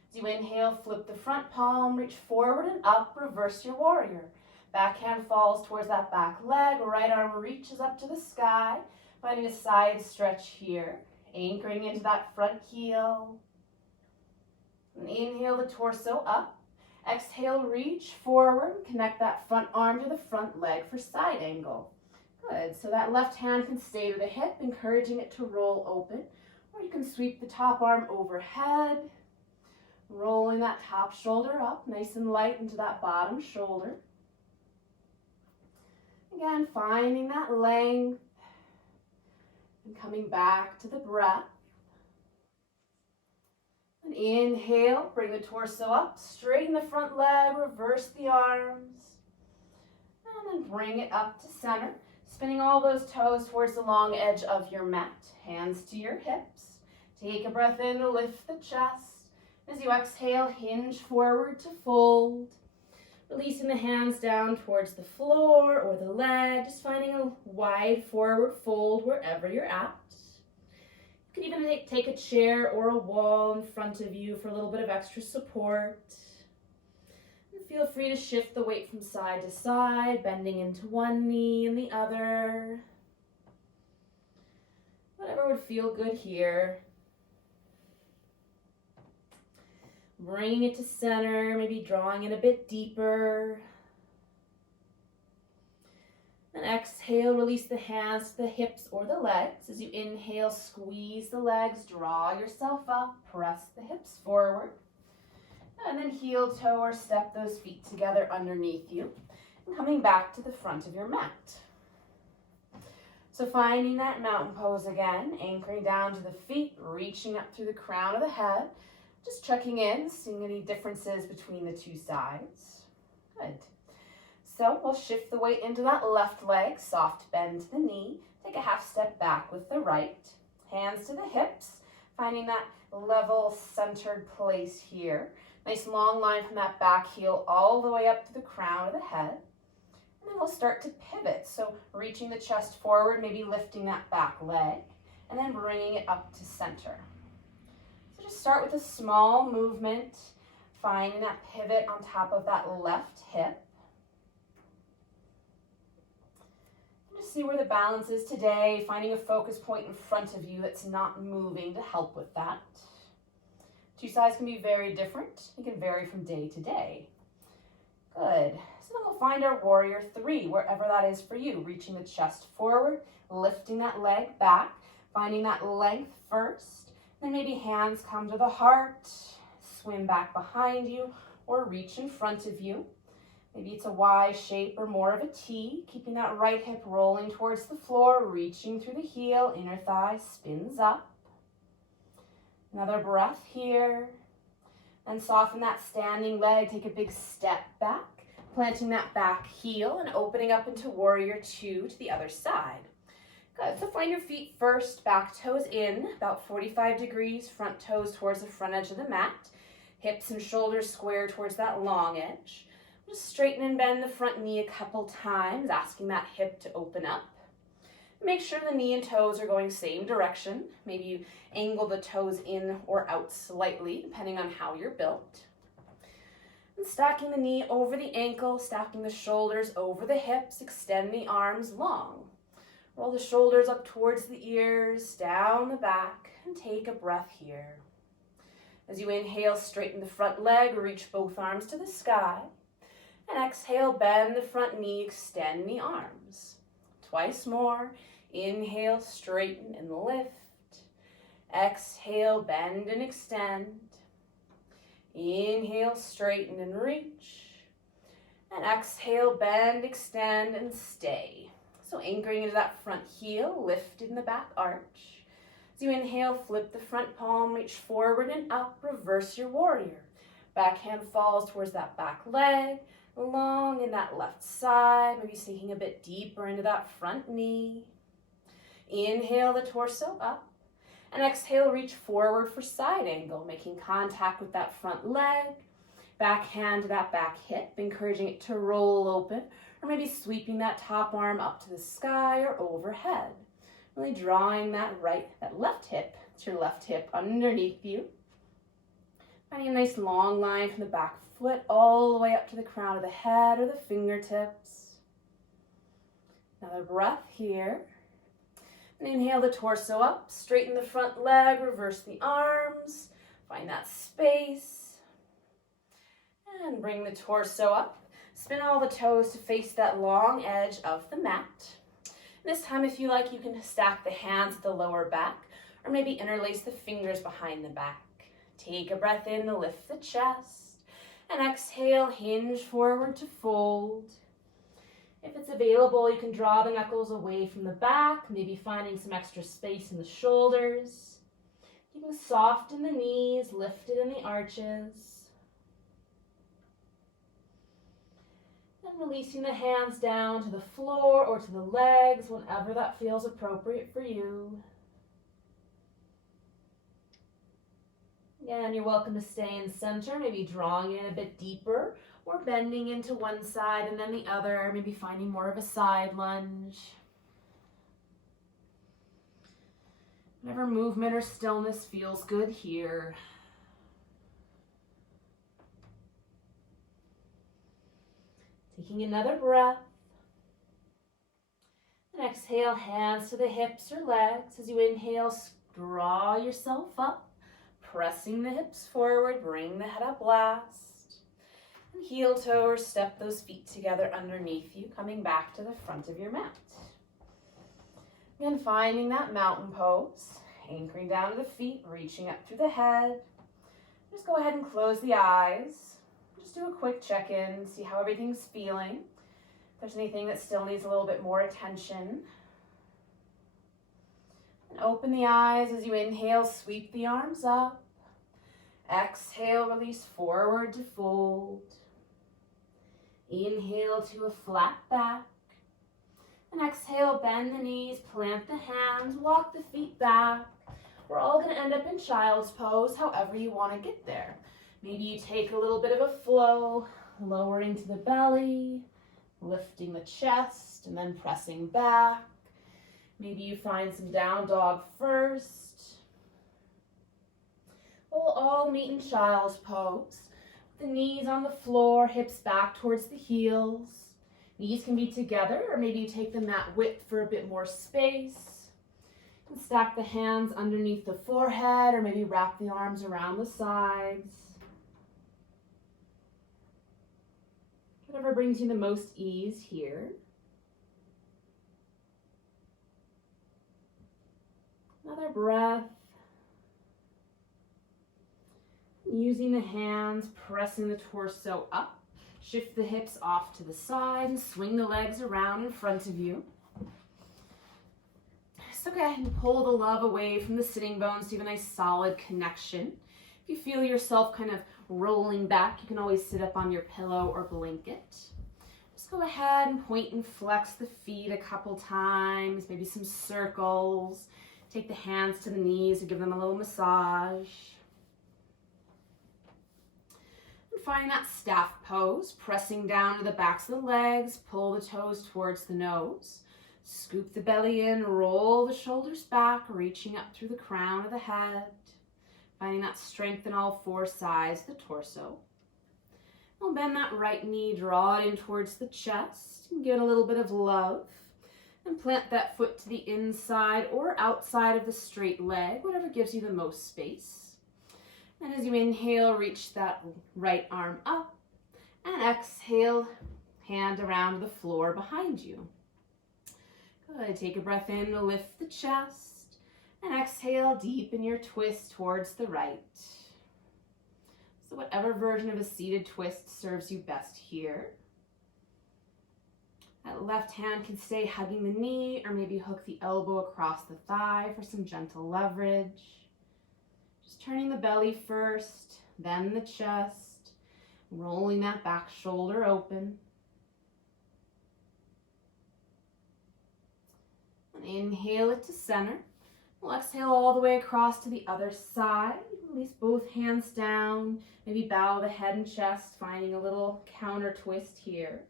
As you inhale, flip the front palm, reach forward and up, reverse your warrior. Back hand falls towards that back leg, right arm reaches up to the sky, finding a side stretch here, anchoring into that front heel. And inhale the torso up. Exhale, reach forward, connect that front arm to the front leg for side angle. Good, so that left hand can stay to the hip, encouraging it to roll open, or you can sweep the top arm overhead, rolling that top shoulder up, nice and light into that bottom shoulder. Again, finding that length and coming back to the breath. And inhale, bring the torso up, straighten the front leg, reverse the arms, and then bring it up to center, spinning all those toes towards the long edge of your mat. Hands to your hips. Take a breath in to lift the chest. As you exhale, hinge forward to fold. Releasing the hands down towards the floor or the leg, just finding a wide forward fold wherever you're at. You can even take a chair or a wall in front of you for a little bit of extra support. And feel free to shift the weight from side to side, bending into one knee and the other. Whatever would feel good here. Bringing it to center, maybe drawing it a bit deeper. And exhale, release the hands to the hips or the legs. As you inhale, squeeze the legs, draw yourself up, press the hips forward. And then heel toe or step those feet together underneath you. And coming back to the front of your mat. So finding that mountain pose again, anchoring down to the feet, reaching up through the crown of the head. Just checking in, seeing any differences between the two sides. Good. So we'll shift the weight into that left leg, soft bend to the knee. Take a half step back with the right. Hands to the hips, finding that level centered place here. Nice long line from that back heel all the way up to the crown of the head. And then we'll start to pivot. So reaching the chest forward, maybe lifting that back leg, and then bringing it up to center. Just start with a small movement, finding that pivot on top of that left hip. And just see where the balance is today, finding a focus point in front of you that's not moving to help with that. Two sides can be very different. It can vary from day to day. Good. So then we'll find our warrior three, wherever that is for you. Reaching the chest forward, lifting that leg back, finding that length first. Then maybe hands come to the heart, swim back behind you, or reach in front of you. Maybe it's a Y shape or more of a T, keeping that right hip rolling towards the floor, reaching through the heel, inner thigh spins up. Another breath here. And soften that standing leg, take a big step back, planting that back heel and opening up into warrior two to the other side. Good, so find your feet first, back toes in, about 45 degrees, front toes towards the front edge of the mat, hips and shoulders square towards that long edge. Just straighten and bend the front knee a couple times, asking that hip to open up. Make sure the knee and toes are going same direction. Maybe you angle the toes in or out slightly, depending on how you're built. And stacking the knee over the ankle, stacking the shoulders over the hips, extend the arms long. Roll the shoulders up towards the ears, down the back, and take a breath here. As you inhale, straighten the front leg, reach both arms to the sky. And exhale, bend the front knee, extend the arms. Twice more. Inhale, straighten and lift. Exhale, bend and extend. Inhale, straighten and reach. And exhale, bend, extend, and stay. So anchoring into that front heel, lift in the back arch. As you inhale, flip the front palm, reach forward and up, reverse your warrior. Back hand falls towards that back leg, long in that left side, maybe sinking a bit deeper into that front knee. Inhale the torso up, and exhale, reach forward for side angle, making contact with that front leg, back hand to that back hip, encouraging it to roll open, or maybe sweeping that top arm up to the sky or overhead. Really drawing that left hip, it's your left hip underneath you. Finding a nice long line from the back foot all the way up to the crown of the head or the fingertips. Another breath here. And inhale the torso up, straighten the front leg, reverse the arms, find that space. And bring the torso up. Spin all the toes to face that long edge of the mat. This time, if you like, you can stack the hands at the lower back, or maybe interlace the fingers behind the back. Take a breath in to lift the chest, and exhale, hinge forward to fold. If it's available, you can draw the knuckles away from the back, maybe finding some extra space in the shoulders. Keeping soft in the knees, lifted in the arches. And releasing the hands down to the floor or to the legs, whenever that feels appropriate for you. Again, you're welcome to stay in center, maybe drawing in a bit deeper, or bending into one side and then the other, maybe finding more of a side lunge. Whatever movement or stillness feels good here. Taking another breath. And exhale, hands to the hips or legs. As you inhale, draw yourself up, pressing the hips forward, bring the head up last. And heel toe or step those feet together underneath you, coming back to the front of your mat. Again, finding that mountain pose, anchoring down to the feet, reaching up through the head. Just go ahead and close the eyes. Just do a quick check-in, see how everything's feeling. If there's anything that still needs a little bit more attention. And open the eyes as you inhale, sweep the arms up. Exhale, release forward to fold. Inhale to a flat back. And exhale, bend the knees, plant the hands, walk the feet back. We're all going to end up in child's pose, however you want to get there. Maybe you take a little bit of a flow, lowering to the belly, lifting the chest, and then pressing back. Maybe you find some down dog first. We'll all meet in child's pose. The knees on the floor, hips back towards the heels. Knees can be together, or maybe you take the mat width for a bit more space. And stack the hands underneath the forehead, or maybe wrap the arms around the sides. Whatever brings you the most ease here. Another breath. Using the hands, pressing the torso up, Shift the hips off to the side and swing the legs around in front of you. So go ahead and pull the love away from the sitting bones so you have a nice solid connection. If you feel yourself kind of rolling back, you can always sit up on your pillow or blanket. Just go ahead and point and flex the feet a couple times, maybe some circles. Take the hands to the knees and give them a little massage. And find that staff pose, pressing down to the backs of the legs, pull the toes towards the nose. Scoop the belly in, roll the shoulders back, reaching up through the crown of the head. Finding that strength in all four sides of the torso. We'll bend that right knee, draw it in towards the chest, and give it a little bit of love. And plant that foot to the inside or outside of the straight leg, whatever gives you the most space. And as you inhale, reach that right arm up. And exhale, hand around the floor behind you. Good. Take a breath in to lift the chest. And exhale, deepen your twist towards the right. So whatever version of a seated twist serves you best here. That left hand can stay hugging the knee or maybe hook the elbow across the thigh for some gentle leverage. Just turning the belly first, then the chest, rolling that back shoulder open. And inhale it to center. We'll exhale all the way across to the other side. Release both hands down. Maybe bow the head and chest, finding a little counter twist here.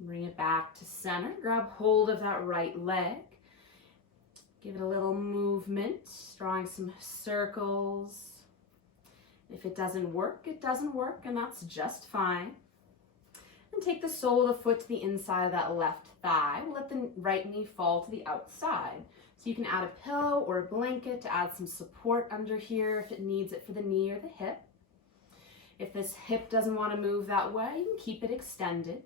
Bring it back to center. Grab hold of that right leg. Give it a little movement, drawing some circles. If it doesn't work, it doesn't work, and that's just fine. And take the sole of the foot to the inside of that left thigh. We'll let the right knee fall to the outside. So you can add a pillow or a blanket to add some support under here if it needs it for the knee or the hip. If this hip doesn't want to move that way, you can keep it extended.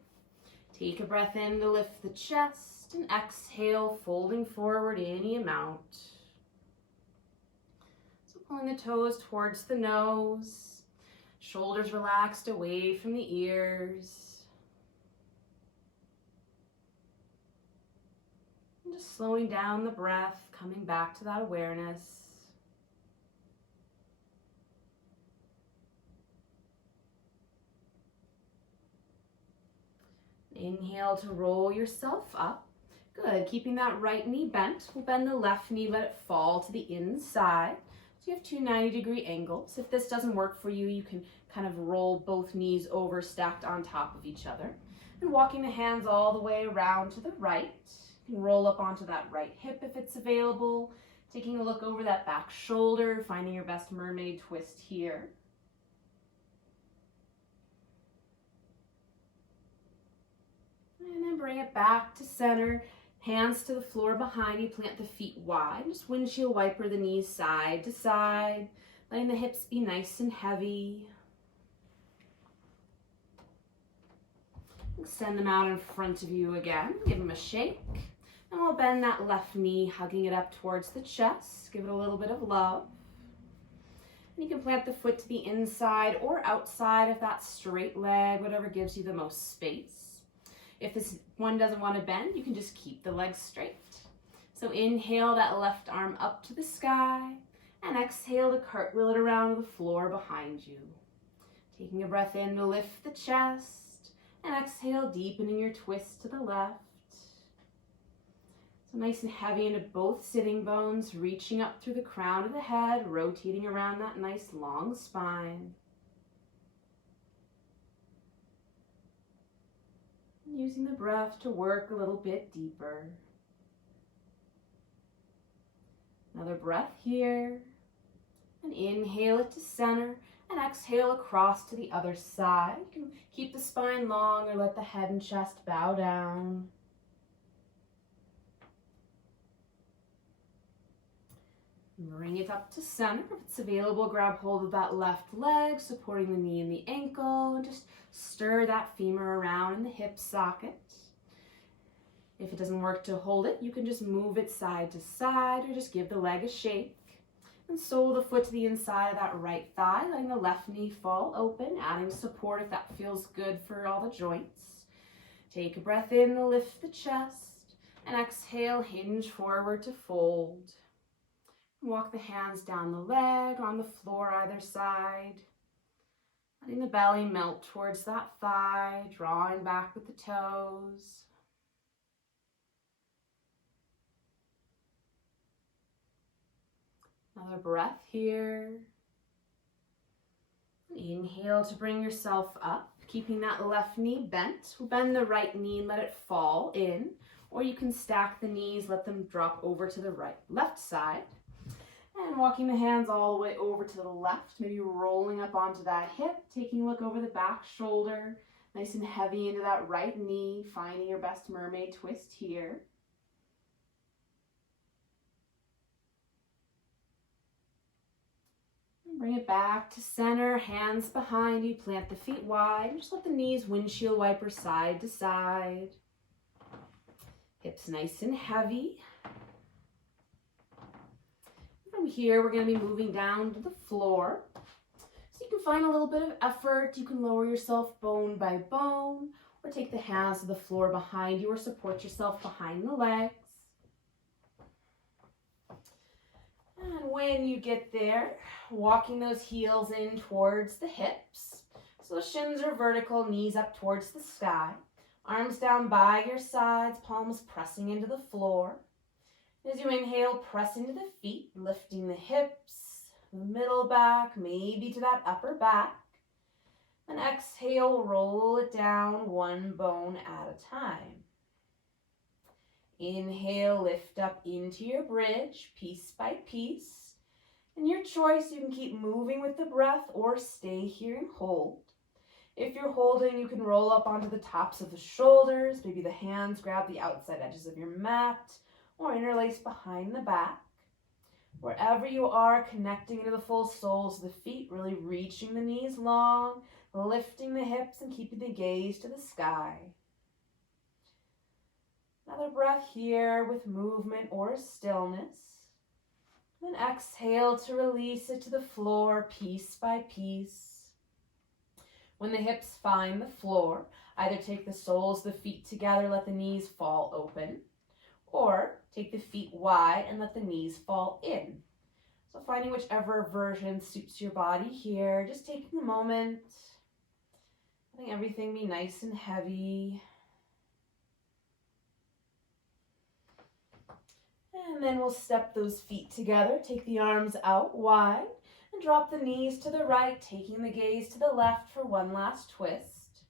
Take a breath in to lift the chest and exhale, folding forward any amount. So pulling the toes towards the nose, shoulders relaxed away from the ears. And just slowing down the breath, coming back to that awareness. Inhale to roll yourself up. Good, keeping that right knee bent. We'll bend the left knee, let it fall to the inside. So you have two 90-degree angles. If this doesn't work for you, you can kind of roll both knees over, stacked on top of each other. And walking the hands all the way around to the right. You can roll up onto that right hip if it's available. Taking a look over that back shoulder, finding your best mermaid twist here. And then bring it back to center. Hands to the floor behind you. Plant the feet wide. Just windshield wiper the knees side to side. Letting the hips be nice and heavy. Extend them out in front of you again. Give them a shake. And we'll bend that left knee, hugging it up towards the chest. Give it a little bit of love. And you can plant the foot to the inside or outside of that straight leg, whatever gives you the most space. If this one doesn't want to bend, you can just keep the legs straight. So inhale that left arm up to the sky and exhale to cartwheel it around the floor behind you. Taking a breath in to lift the chest and exhale, deepening your twist to the left. So nice and heavy into both sitting bones, reaching up through the crown of the head, rotating around that nice long spine. Using the breath to work a little bit deeper. Another breath here. And inhale it to center and exhale across to the other side. You can keep the spine long or let the head and chest bow down. Bring it up to center. If it's available, grab hold of that left leg, supporting the knee and the ankle, and just stir that femur around in the hip socket. If it doesn't work to hold it, you can just move it side to side or just give the leg a shake. And sole the foot to the inside of that right thigh, letting the left knee fall open, adding support if that feels good for all the joints. Take a breath in, lift the chest, and exhale, hinge forward to fold. Walk the hands down the leg, on the floor either side. Letting the belly melt towards that thigh, drawing back with the toes. Another breath here. Inhale to bring yourself up, keeping that left knee bent. We'll bend the right knee and let it fall in, or you can stack the knees, let them drop over to the left side. And walking the hands all the way over to the left, maybe rolling up onto that hip, taking a look over the back shoulder, nice and heavy into that right knee, finding your best mermaid twist here. And bring it back to center, hands behind you, plant the feet wide, and just let the knees windshield wiper side to side. Hips nice and heavy. From here, we're going to be moving down to the floor. So you can find a little bit of effort. You can lower yourself bone by bone, or take the hands to the floor behind you, or support yourself behind the legs. And when you get there, walking those heels in towards the hips. So the shins are vertical, knees up towards the sky. Arms down by your sides, palms pressing into the floor. As you inhale, press into the feet, lifting the hips, the middle back, maybe to that upper back. And exhale, roll it down one bone at a time. Inhale, lift up into your bridge, piece by piece. And your choice, you can keep moving with the breath or stay here and hold. If you're holding, you can roll up onto the tops of the shoulders, maybe the hands grab the outside edges of your mat, or interlace behind the back. Wherever you are, connecting into the full soles of the feet, really reaching the knees long, lifting the hips and keeping the gaze to the sky. Another breath here with movement or stillness. Then exhale to release it to the floor piece by piece. When the hips find the floor, either take the soles of the feet together, let the knees fall open, or take the feet wide and let the knees fall in. So finding whichever version suits your body here, just taking a moment, letting everything be nice and heavy. And then we'll step those feet together, take the arms out wide, and drop the knees to the right, taking the gaze to the left for one last twist.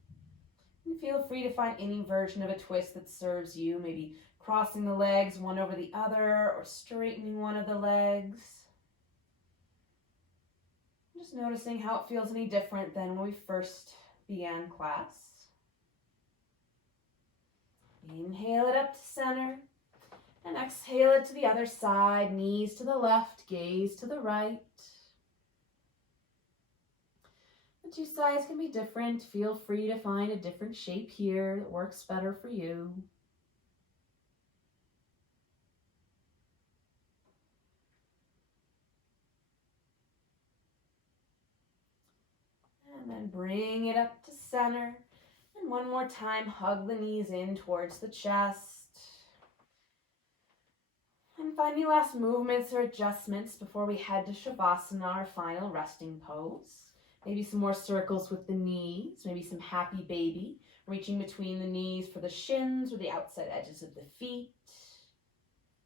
And feel free to find any version of a twist that serves you, maybe crossing the legs one over the other or straightening one of the legs. Just noticing how it feels any different than when we first began class. Inhale it up to center and exhale it to the other side, knees to the left, gaze to the right. The two sides can be different. Feel free to find a different shape here that works better for you. And then bring it up to center. And one more time, hug the knees in towards the chest. And find any last movements or adjustments before we head to Shavasana, our final resting pose. Maybe some more circles with the knees, maybe some happy baby, reaching between the knees for the shins or the outside edges of the feet.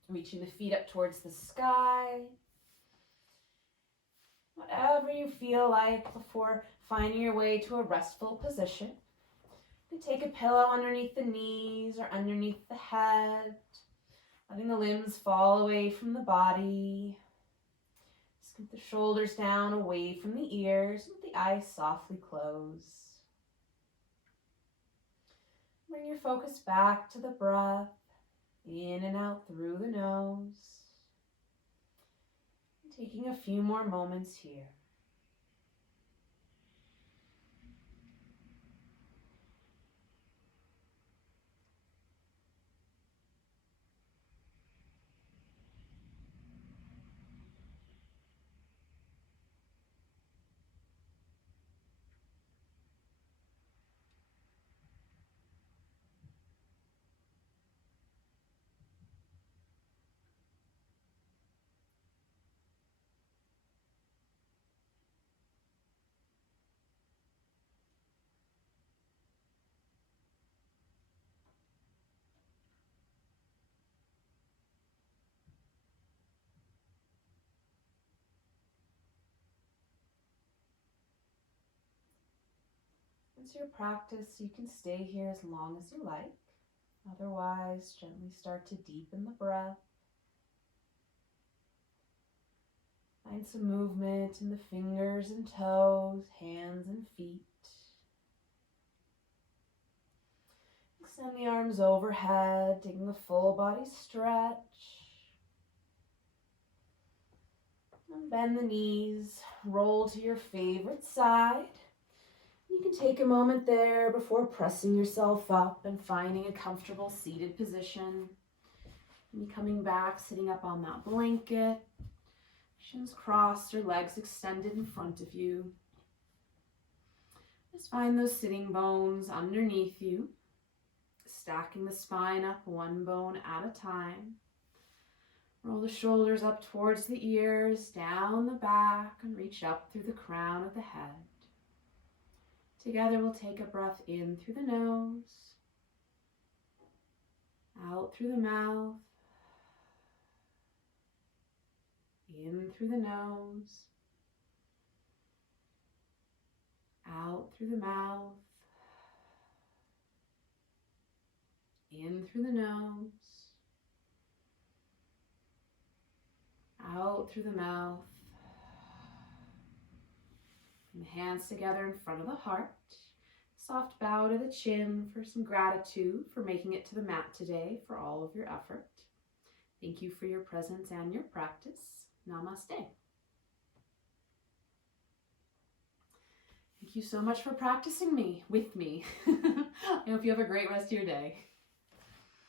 Reaching the feet up towards the sky. Whatever you feel like before finding your way to a restful position. You can take a pillow underneath the knees or underneath the head, letting the limbs fall away from the body. Scoop the shoulders down away from the ears, with the eyes softly closed. Bring your focus back to the breath, in and out through the nose. Taking a few more moments here. It's your practice. You can stay here as long as you like. Otherwise, gently start to deepen the breath. Find some movement in the fingers and toes, hands and feet. Extend the arms overhead, taking a full body stretch. And bend the knees, roll to your favorite side. You can take a moment there before pressing yourself up and finding a comfortable seated position. And coming back, sitting up on that blanket, shins crossed or legs extended in front of you. Just find those sitting bones underneath you, stacking the spine up one bone at a time. Roll the shoulders up towards the ears, down the back, and reach up through the crown of the head. Together we'll take a breath in through the nose, out through the mouth, in through the nose, out through the mouth, in through the nose, out through the mouth. And the hands together in front of the heart. Soft bow to the chin for some gratitude for making it to the mat today, for all of your effort. Thank you for your presence and your practice. Namaste. Thank you so much for practicing with me. I hope you have a great rest of your day.